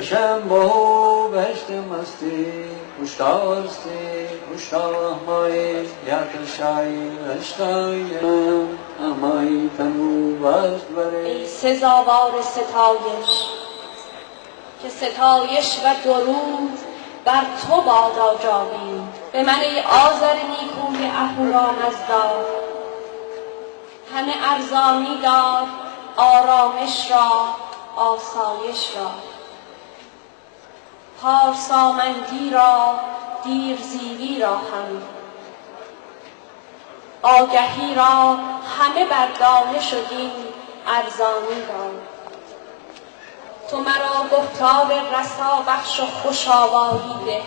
شنبه بهشت مستی خوشدارستی خوشدار مایی یاد شایی رشتای امایی تنو وشت بره. ای سزاوار ستایش که ستایش و درود بر تو بادا جاوید. به من ای آذر نیکوی اهورامزدا همه ارزانی دار آرامش را آسایش را، پارسامندی را دیرزیری را هم، آگهی را همه بر دانش و دین ارزانی دار. تو مرا گفتار رسا بخش و خوش آوایی ده.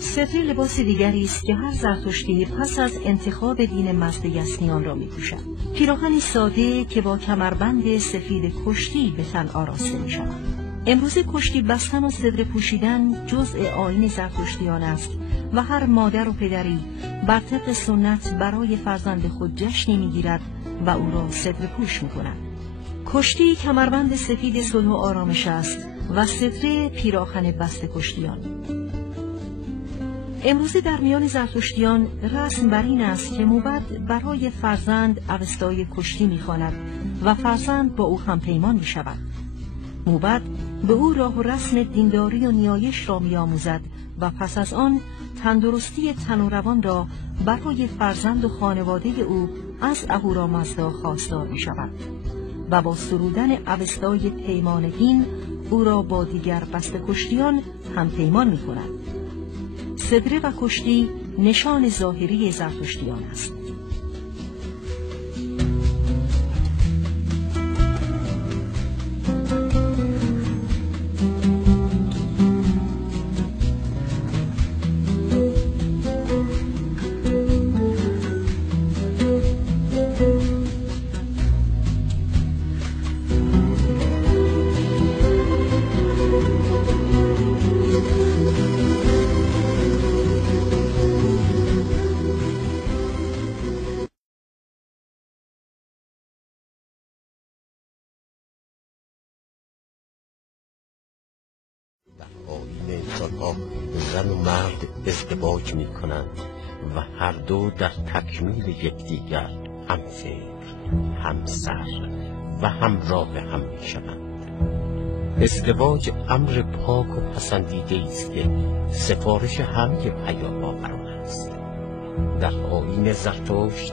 ستره لباس دیگری است که هر زرتشتی پس از انتخاب دین مزدیسنیان را می‌پوشد. پیراهنی ساده که با کمربند سفید کشتی به تن آراسته می‌شود. امروزه کشتی بستن و ستره پوشیدن جزء آیین زرتشتیان است و هر مادر و پدری بر طبق سنت برای فرزند خود جشنی می‌گیرد و او را ستره پوش می‌کند. کشتی کمربند سفید صلح و آرامش است و ستره پیراهن بسته کشتیان. امروزه در میان زرتشتیان رسم بر این است که موبد برای فرزند اوستای کشتی می‌خواند و فرزند با او همپیمان می‌شود. موبد به او راه و رسم دینداری و نیایش را می‌آموزد و پس از آن تندرستی تن و روان را برای فرزند و خانواده او از اهورامزدا خواستار می‌شود و با سرودن اوستای پیمان دین او را با دیگر بسته کشتیان همپیمان می‌کند. ستره و کشتی نشان ظاهری زرتشتیان است. آیین انسان‌ها زن و مرد ازدواج می‌کنند و هر دو در تکمیل یکدیگر هم فکر، هم سر و همراه هم می‌شوند. ازدواج امر پاک و پسندیده است که سفارش همه پیامبران است. در آیین زرتشت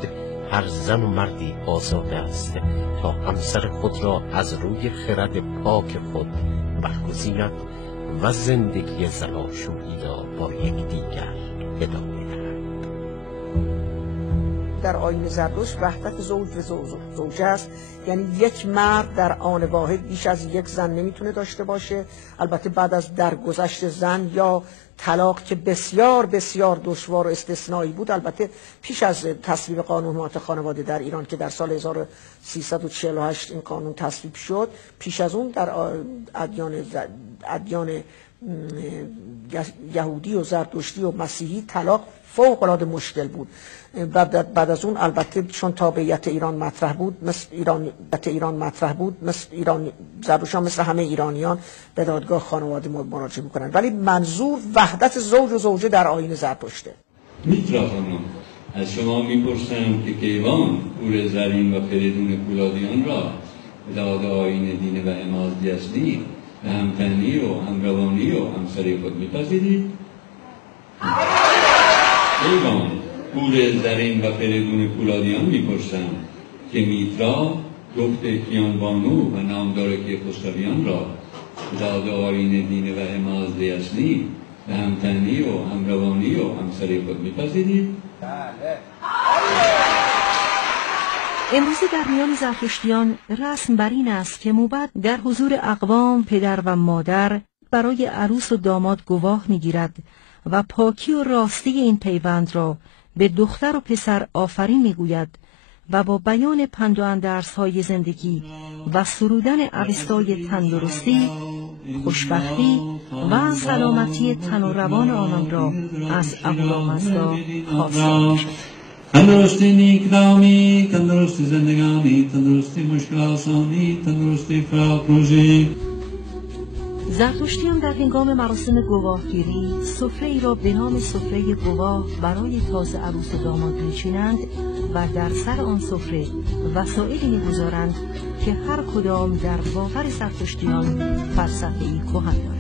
هر زن و مردی آزاد است تا همسر خود را از روی خرد پاک خود برگزیند و زندگی زناشویی را با یکدیگر ادامه دهند. در آیین زرتشت وحدت زوج و زوجه است، یعنی یک مرد در آن واحد بیش از یک زن نمیتونه داشته باشه. البته بعد از درگذشت زن یا طلاق که بسیار بسیار دشوار و استثنایی بود، البته پیش از تصویب قانون حمایت خانواده در ایران که در سال 1348 این قانون تصویب شد، پیش از اون در ادیان یهودی و زرتشتی و مسیحی طلاق فوق العاده مشکل بود. بعد از اون البته چون تابعیت ایران مطرح بود، مثل ایران زرتشتیان مثل همه ایرانیان به دادگاه خانواده مراجعه میکنن، ولی منظور وحدت زوج و زوجه در آیین زرتشته. میترا خانم، از شما میپرسم که کیوان پور زرین و فریدون پولادیان را به داد آیین دین و امازدیستی به همتنی و همروانی و همسری خود میپذیرید؟ کیوان پور زرین و فریدون پولادیان میپرسم که میترا گفت کیانبانو و نامدار کیخسرویان را به داد آیین دین و امازدیستی به همتنی و همروانی و همسری خود میپذیرید؟ بله. امروزه در میان زرتشتیان رسم بر این است که موبد در حضور اقوام، پدر و مادر برای عروس و داماد گواه میگیرد و پاکی و راستی این پیوند را به دختر و پسر آفرین میگوید و با بیان پند و اندرس‌های زندگی و سرودن اوستای تندرستی، خوشبختی و سلامتی تن و روان آنان را از اهورامزدا خواستار می‌شد. تندرستی نیکنامی، تندرستی زندگانی، تندرستی مشکل آسانی، تندرستی فراق روزی. زرتشتیان در هنگام مراسم گواهگیری سفره ای را به نام سفره گواه برای تازه عروس و داماد میچینند و در سر آن سفره وسایلی میگذارند که هر کدام در باور زرتشتیان فلسفه‌ای کهن دارد.